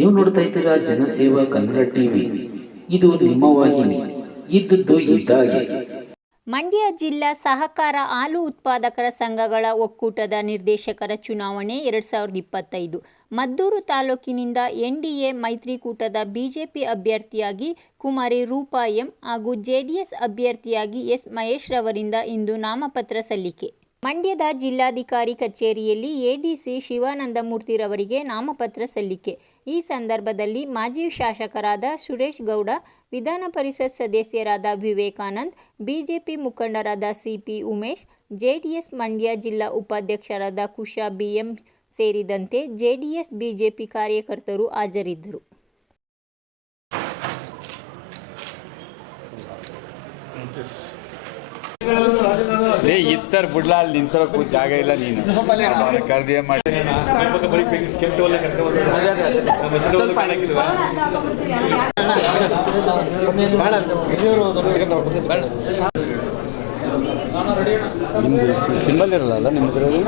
ನೀವು ನೋಡ್ತಾ ಇದ್ದೀರಾ ಜನಸೇವಾ ಕನ್ನಡ ಟಿವಿ. ಇದು ನಿಮ್ಮ ವಾಹಿನಿ. ಇದ್ದದ್ದು ಇದ್ದಾಗೆ. ಮಂಡ್ಯ ಜಿಲ್ಲಾ ಸಹಕಾರ ಹಾಲು ಉತ್ಪಾದಕರ ಸಂಘಗಳ ಒಕ್ಕೂಟದ ನಿರ್ದೇಶಕರ ಚುನಾವಣೆ 2025. ಮದ್ದೂರು ತಾಲೂಕಿನಿಂದ ಎನ್ಡಿಎ ಮೈತ್ರಿಕೂಟದ ಬಿಜೆಪಿ ಅಭ್ಯರ್ಥಿಯಾಗಿ ಕುಮಾರಿ ರೂಪಾ ಎಂ ಹಾಗೂ ಜೆಡಿಎಸ್ ಅಭ್ಯರ್ಥಿಯಾಗಿ ಎಸ್ ಮಹೇಶ್ ರವರಿಂದ ಇಂದು ನಾಮಪತ್ರ ಸಲ್ಲಿಕೆ. ಮಂಡ್ಯದ ಜಿಲ್ಲಾಧಿಕಾರಿ ಕಚೇರಿಯಲ್ಲಿ ಎಡಿಸಿ ಶಿವಾನಂದಮೂರ್ತಿರವರಿಗೆ ನಾಮಪತ್ರ ಸಲ್ಲಿಕೆ. ಈ ಸಂದರ್ಭದಲ್ಲಿ ಮಾಜಿ ಶಾಸಕರಾದ ಸುರೇಶ್ ಗೌಡ, ವಿಧಾನ ಪರಿಷತ್ ಸದಸ್ಯರಾದ ವಿವೇಕಾನಂದ್, ಬಿಜೆಪಿ ಮುಖಂಡರಾದ ಸಿಪಿ ಉಮೇಶ್, ಜೆಡಿಎಸ್ ಮಂಡ್ಯ ಜಿಲ್ಲಾ ಉಪಾಧ್ಯಕ್ಷರಾದ ಕುಶಾ ಬಿಎಂ ಸೇರಿದಂತೆ ಜೆಡಿಎಸ್ ಬಿಜೆಪಿ ಕಾರ್ಯಕರ್ತರು ಹಾಜರಿದ್ದರು. ಇತ್ತರ ಬಿಡ್ಲ ಅಲ್ಲಿ ನಿಂತರಕ್ಕೂ ಜಾಗ ಇಲ್ಲ. ನೀನು ಕರ್ದೇ ಮಾಡಿ ನಿಮ್ದು ಸಿಂಬಲ್ ಇರಲ್ಲ ನಿಮ್ಮದ್ರಲ್ಲಿ.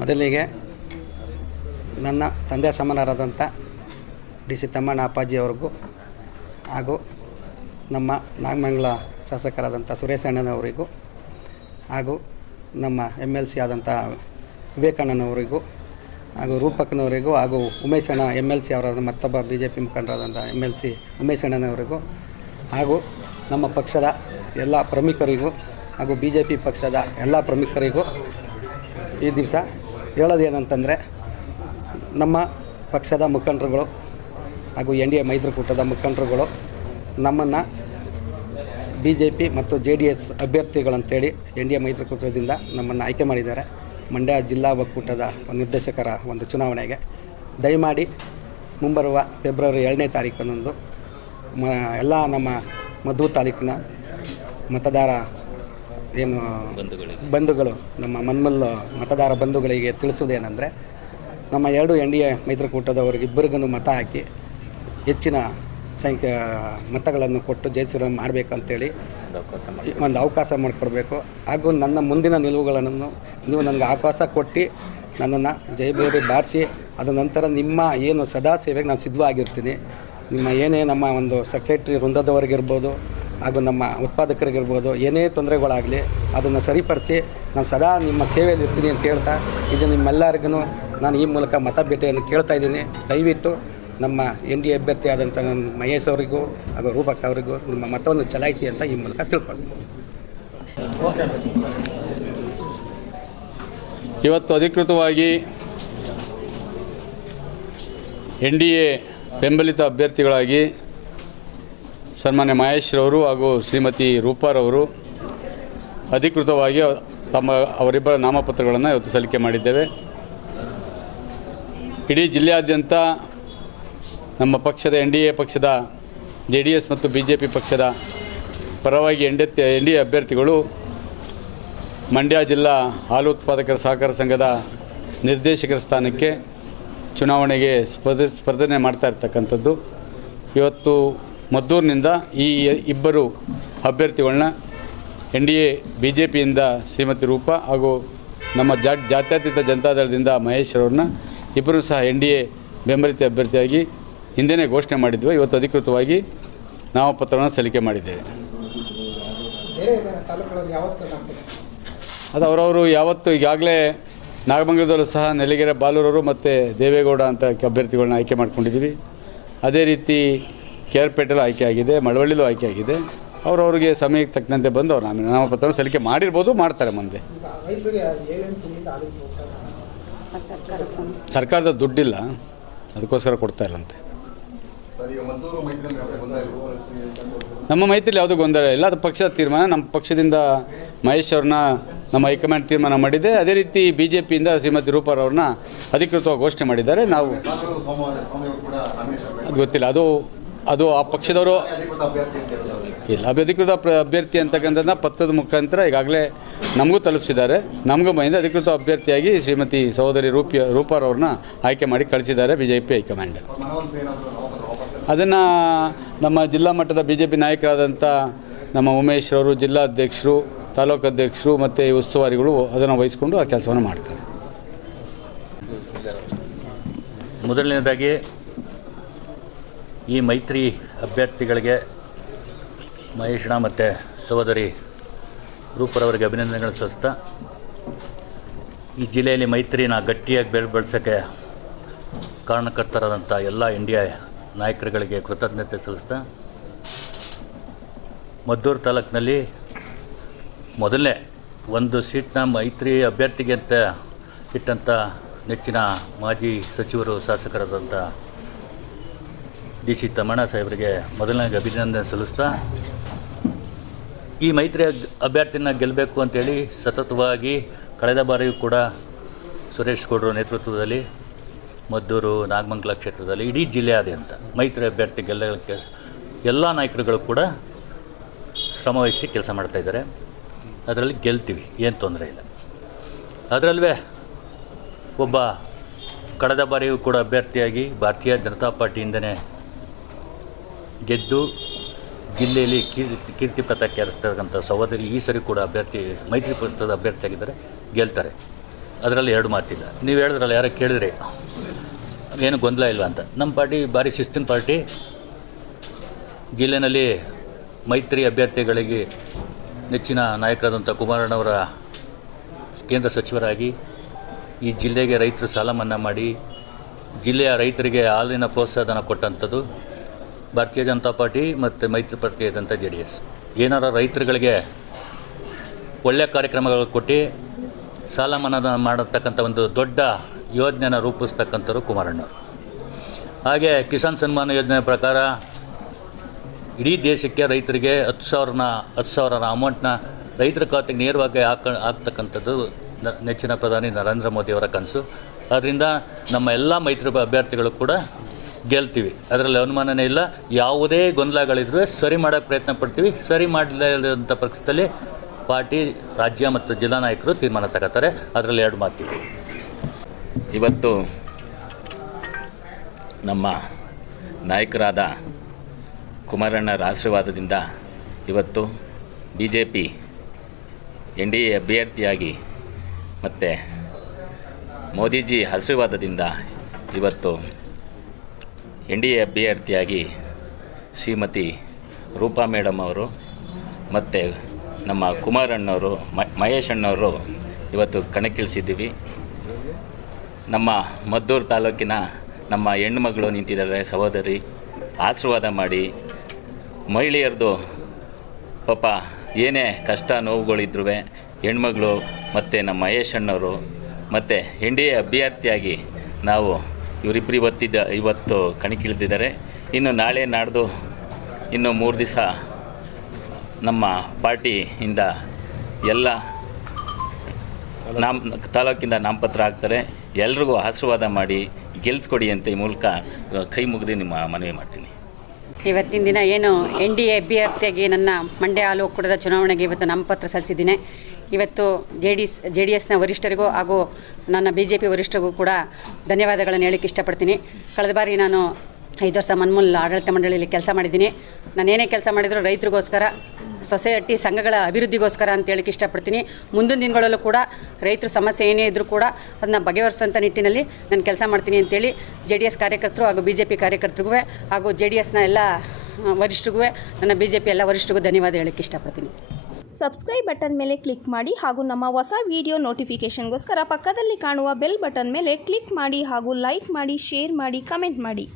ಮೊದಲಿಗೆ ನನ್ನ ತಂದೆ ಸಮಾನರಾದಂಥ ಡಿ ಸಿ ತಮ್ಮಣ್ಣ ಅಪ್ಪಾಜಿಯವ್ರಿಗೂ ಹಾಗೂ ನಮ್ಮ ನಾಗಮಂಗಲ ಶಾಸಕರಾದಂಥ ಸುರೇಶ್ ಅಣ್ಣನವರಿಗೂ ಹಾಗೂ ನಮ್ಮ MLC ಆದಂಥ ವಿವೇಕಾನಂದನವರಿಗೂ ಹಾಗೂ ರೂಪಕ್ಕನವರಿಗೂ ಹಾಗೂ ಉಮೇಶ್ ಅಣ್ಣ MLC ಅವರಾದ ಮತ್ತೊಬ್ಬ BJP ಮುಖಂಡರಾದಂಥ MLC ಉಮೇಶ್ ಅಣ್ಣನವರಿಗೂ ಹಾಗೂ ನಮ್ಮ ಪಕ್ಷದ ಎಲ್ಲ ಪ್ರಮುಖರಿಗೂ ಹಾಗೂ BJP ಪಕ್ಷದ ಎಲ್ಲ ಪ್ರಮುಖರಿಗೂ ಈ ದಿವಸ ಹೇಳೋದೇನಂತಂದರೆ, ನಮ್ಮ ಪಕ್ಷದ ಮುಖಂಡರುಗಳು ಹಾಗೂ NDA ಮೈತ್ರಿಕೂಟದ ಮುಖಂಡರುಗಳು ನಮ್ಮನ್ನು BJP ಮತ್ತು JDS ಅಭ್ಯರ್ಥಿಗಳಂತೇಳಿ NDA ಮೈತ್ರಿಕೂಟದಿಂದ ನಮ್ಮನ್ನು ಆಯ್ಕೆ ಮಾಡಿದ್ದಾರೆ. ಮಂಡ್ಯ ಜಿಲ್ಲಾ ಒಕ್ಕೂಟದ ನಿರ್ದೇಶಕರ ಒಂದು ಚುನಾವಣೆಗೆ ದಯಮಾಡಿ ಮುಂಬರುವ ಫೆಬ್ರವರಿ 2ನೇ ತಾರೀಕನ್ನೊಂದು ಎಲ್ಲ ನಮ್ಮ ಮದ್ದೂರು ತಾಲೂಕಿನ ಮತದಾರ ಬಂಧುಗಳು ನಮ್ಮ ಮನ್ಮಲ್ಲು ಮತದಾರ ಬಂಧುಗಳಿಗೆ ತಿಳಿಸುವುದೇನೆಂದರೆ, ನಮ್ಮ 2 NDA ಮೈತ್ರಿಕೂಟದವರಿಗೆ ಇಬ್ಬರಿಗೂ ಮತ ಹಾಕಿ ಹೆಚ್ಚಿನ ಸಂಖ್ಯೆ ಮತಗಳನ್ನು ಕೊಟ್ಟು ಜಯಿಸಿರೋ ಮಾಡಬೇಕಂತೇಳಿ ಒಂದು ಅವಕಾಶ ಮಾಡಿಕೊಡ್ಬೇಕು. ಹಾಗೂ ನನ್ನ ಮುಂದಿನ ನಿಲುವುಗಳನ್ನು ನೀವು ನನಗೆ ಅವಕಾಶ ಕೊಟ್ಟು ನನ್ನನ್ನು ಜಯಬೇರಿ ಬಾರಿಸಿ ಅದ ನಂತರ ನಿಮ್ಮ ಏನು ಸದಾ ಸೇವೆಗೆ ನಾನು ಸಿದ್ಧವಾಗಿರ್ತೀನಿ. ನಿಮ್ಮ ಏನೇ ನಮ್ಮ ಒಂದು ಸೆಕ್ರೆಟ್ರಿ ವೃಂದದವರಿಗಿರ್ಬೋದು ಹಾಗೂ ನಮ್ಮ ಉತ್ಪಾದಕರಿಗಿರ್ಬೋದು ಏನೇ ತೊಂದರೆಗಳಾಗಲಿ ಅದನ್ನು ಸರಿಪಡಿಸಿ ನಾನು ಸದಾ ನಿಮ್ಮ ಸೇವೆಯಲ್ಲಿ ಇರ್ತೀನಿ ಅಂತ ಹೇಳ್ತಾ ಇದು ನಿಮ್ಮೆಲ್ಲರಿಗೂ ನಾನು ಈ ಮೂಲಕ ಮತ ಭೇಟಿಯನ್ನು ಕೇಳ್ತಾ ಇದ್ದೀನಿ. ದಯವಿಟ್ಟು ನಮ್ಮ NDA ಅಭ್ಯರ್ಥಿ ಆದಂಥ ನನ್ನ ಮಹೇಶ್ ಅವರಿಗೂ ಹಾಗೂ ರೂಪಕ್ ಅವರಿಗೂ ನಿಮ್ಮ ಮತವನ್ನು ಚಲಾಯಿಸಿ ಅಂತ ಈ ಮೂಲಕ ತಿಳ್ಕೊಳ್ತೀನಿ. ಇವತ್ತು ಅಧಿಕೃತವಾಗಿ NDA ಬೆಂಬಲಿತ ಅಭ್ಯರ್ಥಿಗಳಾಗಿ ಸನ್ಮಾನ್ಯ ಮಹೇಶ್ ರವರು ಹಾಗೂ ಶ್ರೀಮತಿ ರೂಪಾರವರು ಅಧಿಕೃತವಾಗಿ ಅವರಿಬ್ಬರ ನಾಮಪತ್ರಗಳನ್ನು ಇವತ್ತು ಸಲ್ಲಿಕೆ ಮಾಡಿದ್ದೇವೆ. ಇಡೀ ಜಿಲ್ಲೆಯಾದ್ಯಂತ ನಮ್ಮ ಪಕ್ಷದ NDA ಪಕ್ಷದ JDS ಮತ್ತು BJP ಪಕ್ಷದ ಪರವಾಗಿ NDA ಅಭ್ಯರ್ಥಿಗಳು ಮಂಡ್ಯ ಜಿಲ್ಲಾ ಹಾಲು ಉತ್ಪಾದಕರ ಸಹಕಾರ ಸಂಘದ ನಿರ್ದೇಶಕರ ಸ್ಥಾನಕ್ಕೆ ಚುನಾವಣೆಗೆ ಸ್ಪರ್ಧನೆ ಮಾಡ್ತಾ ಇರ್ತಕ್ಕಂಥದ್ದು. ಇವತ್ತು ಮದ್ದೂರಿನಿಂದ ಈ ಇಬ್ಬರು ಅಭ್ಯರ್ಥಿಗಳನ್ನ NDA BJPಯಿಂದ ಶ್ರೀಮತಿ ರೂಪಾ ಹಾಗೂ ನಮ್ಮ ಜಾತ್ಯತೀತ ಜನತಾದಳದಿಂದ ಮಹೇಶ್ ಅವ್ರನ್ನ ಇಬ್ಬರೂ ಸಹ NDA ಬೆಂಬಲಿತ ಅಭ್ಯರ್ಥಿಯಾಗಿ ಹಿಂದೆಯೇ ಘೋಷಣೆ ಮಾಡಿದ್ವಿ. ಇವತ್ತು ಅಧಿಕೃತವಾಗಿ ನಾಮಪತ್ರವನ್ನು ಸಲ್ಲಿಕೆ ಮಾಡಿದ್ದೇವೆ. ಅದು ಅವರವರು ಯಾವತ್ತು ಈಗಾಗಲೇ ನಾಗಮಂಗಲದಲ್ಲೂ ಸಹ ನೆಲಗೆರೆ ಬಾಲೂರವರು ಮತ್ತು ದೇವೇಗೌಡ ಅಂತ ಅಭ್ಯರ್ಥಿಗಳನ್ನ ಆಯ್ಕೆ ಮಾಡ್ಕೊಂಡಿದ್ದೀವಿ. ಅದೇ ರೀತಿ KR ಆಯ್ಕೆ ಆಗಿದೆ, ಮಳವಳ್ಳಿಲೂ ಆಯ್ಕೆ ಆಗಿದೆ. ಅವರವ್ರಿಗೆ ಸಮಯಕ್ಕೆ ತಕ್ಕಂತೆ ಬಂದು ಅವ್ರು ನಾಮಪತ್ರವನ್ನು ಸಲ್ಲಿಕೆ ಮಾಡಿರ್ಬೋದು, ಮಾಡ್ತಾರೆ ಮುಂದೆ. ಸರ್ಕಾರದ ದುಡ್ಡಿಲ್ಲ, ಅದಕ್ಕೋಸ್ಕರ ಕೊಡ್ತಾ ಇಲ್ಲಂತೆ. ನಮ್ಮ ಮೈತ್ರಿಯಲ್ಲಿ ಯಾವುದೂ ಗೊಂದಲ ಇಲ್ಲ, ಅದು ಪಕ್ಷದ ತೀರ್ಮಾನ. ನಮ್ಮ ಪಕ್ಷದಿಂದ ಮಹೇಶ್ ಅವ್ರನ್ನ ನಮ್ಮ ಹೈಕಮಾಂಡ್ ತೀರ್ಮಾನ ಮಾಡಿದೆ. ಅದೇ ರೀತಿ BJPಯಿಂದ ಶ್ರೀಮತಿ ರೂಪಾರವ್ರನ್ನ ಅಧಿಕೃತವಾಗಿ ಘೋಷಣೆ ಮಾಡಿದ್ದಾರೆ. ನಾವು ಅದು ಗೊತ್ತಿಲ್ಲ, ಅದು ಆ ಪಕ್ಷದವರು ಇಲ್ಲ. ಅಧಿಕೃತ ಅಭ್ಯರ್ಥಿ ಅಂತಕ್ಕಂಥದ್ದನ್ನ ಪತ್ರದ ಮುಖಾಂತರ ಈಗಾಗಲೇ ನಮಗೂ ತಲುಪಿಸಿದ್ದಾರೆ. ನಮಗೂ ಮೈಂದ ಅಧಿಕೃತ ಅಭ್ಯರ್ಥಿಯಾಗಿ ಶ್ರೀಮತಿ ಸಹೋದರಿ ರೂಪಾರವ್ರನ್ನ ಆಯ್ಕೆ ಮಾಡಿ ಕಳಿಸಿದ್ದಾರೆ BJP ಹೈಕಮಾಂಡ್. ಅದನ್ನು ನಮ್ಮ ಜಿಲ್ಲಾ ಮಟ್ಟದ BJP ನಾಯಕರಾದಂಥ ನಮ್ಮ ಉಮೇಶ್ ಅವರು, ಜಿಲ್ಲಾಧ್ಯಕ್ಷರು, ತಾಲೂಕು ಅಧ್ಯಕ್ಷರು ಮತ್ತು ಉಸ್ತುವಾರಿಗಳು ಅದನ್ನು ವಹಿಸ್ಕೊಂಡು ಆ ಕೆಲಸವನ್ನು ಮಾಡ್ತಾರೆ. ಮೊದಲನೇದಾಗಿ ಈ ಮೈತ್ರಿ ಅಭ್ಯರ್ಥಿಗಳಿಗೆ ಮಹೇಶಣ್ಣ ಮತ್ತು ಸಹೋದರಿ ರೂಪರವರಿಗೆ ಅಭಿನಂದನೆಗಳು ಸಲ್ಲಿಸ್ತಾ, ಈ ಜಿಲ್ಲೆಯಲ್ಲಿ ಮೈತ್ರಿನ ಗಟ್ಟಿಯಾಗಿ ಬೆಳೆಸೋಕ್ಕೆ ಕಾರಣಕರ್ತರಾದಂಥ ಎಲ್ಲ ಇಂಡಿಯಾ ನಾಯಕರುಗಳಿಗೆ ಕೃತಜ್ಞತೆ ಸಲ್ಲಿಸ್ತಾ, ಮದ್ದೂರು ತಾಲೂಕಿನಲ್ಲಿ ಮೊದಲನೇ ಒಂದು ಸೀಟ್ನ ಮೈತ್ರಿ ಅಭ್ಯರ್ಥಿಗೆ ಅಂತ ಇಟ್ಟಂಥ ನೆಚ್ಚಿನ ಮಾಜಿ ಸಚಿವರು ಶಾಸಕರಾದಂಥ DC ತಮ್ಮಣ್ಣ ಸಾಹೇಬರಿಗೆ ಮೊದಲನೇ ಅಭಿನಂದನೆ ಸಲ್ಲಿಸ್ತಾ, ಈ ಮೈತ್ರಿ ಅಭ್ಯರ್ಥಿನ ಗೆಲ್ಲಬೇಕು ಅಂತೇಳಿ ಸತತವಾಗಿ ಕಳೆದ ಬಾರಿಯೂ ಕೂಡ ಸುರೇಶ್ ಗೌಡರ ನೇತೃತ್ವದಲ್ಲಿ ಮದ್ದೂರು, ನಾಗಮಂಗಲ ಕ್ಷೇತ್ರದಲ್ಲಿ ಇಡೀ ಜಿಲ್ಲೆಯಾದ್ಯಂತ ಮೈತ್ರಿ ಅಭ್ಯರ್ಥಿ ಗೆಲ್ಲಕ್ಕೆ ಎಲ್ಲ ನಾಯಕರುಗಳು ಕೂಡ ಶ್ರಮವಹಿಸಿ ಕೆಲಸ ಮಾಡ್ತಾಯಿದ್ದಾರೆ. ಅದರಲ್ಲಿ ಗೆಲ್ತೀವಿ, ಏನು ತೊಂದರೆ ಇಲ್ಲ. ಅದರಲ್ಲೇ ಒಬ್ಬ ಕಳೆದ ಬಾರಿಯೂ ಕೂಡ ಅಭ್ಯರ್ಥಿಯಾಗಿ ಭಾರತೀಯ ಜನತಾ ಪಾರ್ಟಿಯಿಂದನೇ ಗೆದ್ದು ಜಿಲ್ಲೆಯಲ್ಲಿ ಕೀರ್ತಿ ಪತಾಕೆ ಏರಿಸ್ತಕ್ಕಂಥ ಸಹೋದರಿ ಈ ಸರಿ ಕೂಡ ಮೈತ್ರಿ ಪಕ್ಷದ ಅಭ್ಯರ್ಥಿಯಾಗಿದ್ದರೆ ಗೆಲ್ತಾರೆ. ಅದರಲ್ಲಿ ಎರಡು ಮಾತಿಲ್ಲ. ನೀವು ಹೇಳಿದ್ರಲ್ಲ, ಯಾರೋ ಕೇಳಿದ್ರಿ ಏನು ಗೊಂದಲ ಇಲ್ಲ ಅಂತ. ನಮ್ಮ ಪಾರ್ಟಿ ಭಾರಿ ಶಿಸ್ತಿನ ಪಾರ್ಟಿ. ಜಿಲ್ಲೆಯಲ್ಲಿ ಮೈತ್ರಿ ಅಭ್ಯರ್ಥಿಗಳಿಗೆ ನೆಚ್ಚಿನ ನಾಯಕರಾದಂಥ ಕುಮಾರಣ್ಣವರ ಕೇಂದ್ರ ಸಚಿವರಾಗಿ ಈ ಜಿಲ್ಲೆಗೆ ರೈತರ ಸಾಲ ಮನ್ನಾ ಮಾಡಿ ಜಿಲ್ಲೆಯ ರೈತರಿಗೆ ಹಾಲಿನ ಪ್ರೋತ್ಸಾಹಧನ ಕೊಟ್ಟಂಥದ್ದು ಭಾರತೀಯ ಜನತಾ ಪಾರ್ಟಿ ಮತ್ತು ಮೈತ್ರಿ ಪಾರ್ಟಿ ಆದಂಥ JDS. ಏನಾರ ರೈತರುಗಳಿಗೆ ಒಳ್ಳೆಯ ಕಾರ್ಯಕ್ರಮಗಳು ಕೊಟ್ಟು ಸಾಲ ಮನ್ನಾ ಮಾಡತಕ್ಕಂಥ ಒಂದು ದೊಡ್ಡ ಯೋಜನೆನ ರೂಪಿಸ್ತಕ್ಕಂಥವ್ರು ಕುಮಾರಣ್ಣವರು. ಹಾಗೆ ಕಿಸಾನ್ ಸನ್ಮಾನ ಯೋಜನೆ ಪ್ರಕಾರ ಇಡೀ ದೇಶಕ್ಕೆ ರೈತರಿಗೆ 10,000 ಅಮೌಂಟ್ನ ರೈತರ ಖಾತೆಗೆ ನೇರವಾಗಿ ಹಾಕ್ತಕ್ಕಂಥದ್ದು ನೆಚ್ಚಿನ ಪ್ರಧಾನಿ ನರೇಂದ್ರ ಮೋದಿಯವರ ಕನಸು. ಆದ್ದರಿಂದ ನಮ್ಮ ಎಲ್ಲ ಮೈತ್ರಿ ಅಭ್ಯರ್ಥಿಗಳು ಕೂಡ ಗೆಲ್ತೀವಿ, ಅದರಲ್ಲಿ ಅನುಮಾನನೇ ಇಲ್ಲ. ಯಾವುದೇ ಗೊಂದಲಗಳಿದ್ರೂ ಸರಿ ಮಾಡೋಕ್ಕೆ ಪ್ರಯತ್ನ ಪಡ್ತೀವಿ. ಸರಿ ಮಾಡಲಿಲ್ಲದಂಥ ಪಕ್ಷದಲ್ಲಿ ಪಾರ್ಟಿ, ರಾಜ್ಯ ಮತ್ತು ಜಿಲ್ಲಾ ನಾಯಕರು ತೀರ್ಮಾನ ತಗೋತಾರೆ. ಅದರಲ್ಲಿ ಎರಡು ಮಾತಿಲ್ಲ. ಇವತ್ತು ನಮ್ಮ ನಾಯಕರಾದ ಕುಮಾರಣ್ಣರ ಆಶೀರ್ವಾದದಿಂದ ಇವತ್ತು BJP NDA ಅಭ್ಯರ್ಥಿಯಾಗಿ ಮತ್ತು ಮೋದಿಜಿ ಆಶೀರ್ವಾದದಿಂದ ಇವತ್ತು NDA ಅಭ್ಯರ್ಥಿಯಾಗಿ ಶ್ರೀಮತಿ ರೂಪಾ ಮೇಡಮ್ ಅವರು ಮತ್ತು ನಮ್ಮ ಕುಮಾರಣ್ಣವರು, ಮಹೇಶ್ ಅಣ್ಣವರು ಇವತ್ತು ಕಣಕ್ಕಿಳಿಸಿದ್ದೀವಿ. ನಮ್ಮ ಮದ್ದೂರು ತಾಲೂಕಿನ ನಮ್ಮ ಹೆಣ್ಣುಮಗಳು ನಿಂತಿದ್ದಾರೆ, ಸಹೋದರಿ ಆಶೀರ್ವಾದ ಮಾಡಿ ಮಹಿಳೆಯರದು ಪಾಪ ಏನೇ ಕಷ್ಟ ನೋವುಗಳಿದ್ರೂ ಹೆಣ್ಮಗಳು ಮತ್ತು ನಮ್ಮ ಮಹೇಶ್ ಅಣ್ಣವರು ಮತ್ತು NDA ಅಭ್ಯರ್ಥಿಯಾಗಿ ನಾವು ಇವರಿಬ್ಬರು ಇವತ್ತು ಕಣಕ್ಕಿಳಿದಿದ್ದಾರೆ. ಇನ್ನು ನಾಳೆ ನಾಡ್ದು ಇನ್ನು 3 ದಿವಸ ನಮ್ಮ ಪಾರ್ಟಿಯಿಂದ ಎಲ್ಲ ತಾಲೂಕಿಂದ ನಾಮಪತ್ರ ಹಾಕ್ತಾರೆ. ಎಲ್ರಿಗೂ ಆಶೀರ್ವಾದ ಮಾಡಿ ಗೆಲ್ಲಿಸ್ಕೊಡಿ ಅಂತ ಈ ಮೂಲಕ ಕೈ ಮುಗಿದು ನಿಮ್ಮ ಮನವಿ ಮಾಡ್ತೀನಿ. ಇವತ್ತಿನ ದಿನ ಏನು NDA ಅಭ್ಯರ್ಥಿಯಾಗಿ ನನ್ನ ಮಂಡ್ಯ ಹಾಲು ಒಕ್ಕೂಟದ ಚುನಾವಣೆಗೆ ಇವತ್ತು ನಾಮಪತ್ರ ಸಲ್ಲಿಸಿದ್ದೀನಿ. ಇವತ್ತು JDSನ ವರಿಷ್ಠರಿಗೂ ಹಾಗೂ ನನ್ನ BJP ವರಿಷ್ಠರಿಗೂ ಕೂಡ ಧನ್ಯವಾದಗಳನ್ನು ಹೇಳಕ್ಕೆ ಇಷ್ಟಪಡ್ತೀನಿ. ಕಳೆದ ಬಾರಿ ನಾನು 5 ವರ್ಷ ಮನ್ಮೂಲ್ ಆಡಳಿತ ಮಂಡಳಿಯಲ್ಲಿ ಕೆಲಸ ಮಾಡಿದ್ದೀನಿ. ನಾನೇನೇ ಕೆಲಸ ಮಾಡಿದರೂ ರೈತರಿಗೋಸ್ಕರ, ಸೊಸೈಟಿ ಸಂಘಗಳ ಅಭಿವೃದ್ಧಿಗೋಸ್ಕರ ಅಂತ ಹೇಳಕ್ಕೆ ಇಷ್ಟಪಡ್ತೀನಿ. ಮುಂದಿನ ದಿನಗಳಲ್ಲೂ ಕೂಡ ರೈತರ ಸಮಸ್ಯೆ ಏನೇ ಇದ್ದರೂ ಕೂಡ ಅದನ್ನ ಬಗೆಹರಿಸುವಂಥ ನಿಟ್ಟಿನಲ್ಲಿ ನಾನು ಕೆಲಸ ಮಾಡ್ತೀನಿ ಅಂತೇಳಿ JDS ಕಾರ್ಯಕರ್ತರು ಹಾಗೂ BJP ಕಾರ್ಯಕರ್ತರಿಗೂ ಹಾಗೂ JDSನ ಎಲ್ಲ ವರಿಷ್ಠರಿಗೂ, ನನ್ನ BJP ಎಲ್ಲ ವರಿಷ್ಠರಿಗೂ ಧನ್ಯವಾದ ಹೇಳಕ್ಕೆ ಇಷ್ಟಪಡ್ತೀನಿ. ಸಬ್ಸ್ಕ್ರೈಬ್ ಬಟನ್ ಮೇಲೆ ಕ್ಲಿಕ್ ಮಾಡಿ ಹಾಗೂ ನಮ್ಮ ಹೊಸ ವಿಡಿಯೋ ನೋಟಿಫಿಕೇಷನ್ಗೋಸ್ಕರ ಪಕ್ಕದಲ್ಲಿ ಕಾಣುವ ಬೆಲ್ ಬಟನ್ ಮೇಲೆ ಕ್ಲಿಕ್ ಮಾಡಿ ಹಾಗೂ ಲೈಕ್ ಮಾಡಿ, ಶೇರ್ ಮಾಡಿ, ಕಮೆಂಟ್ ಮಾಡಿ.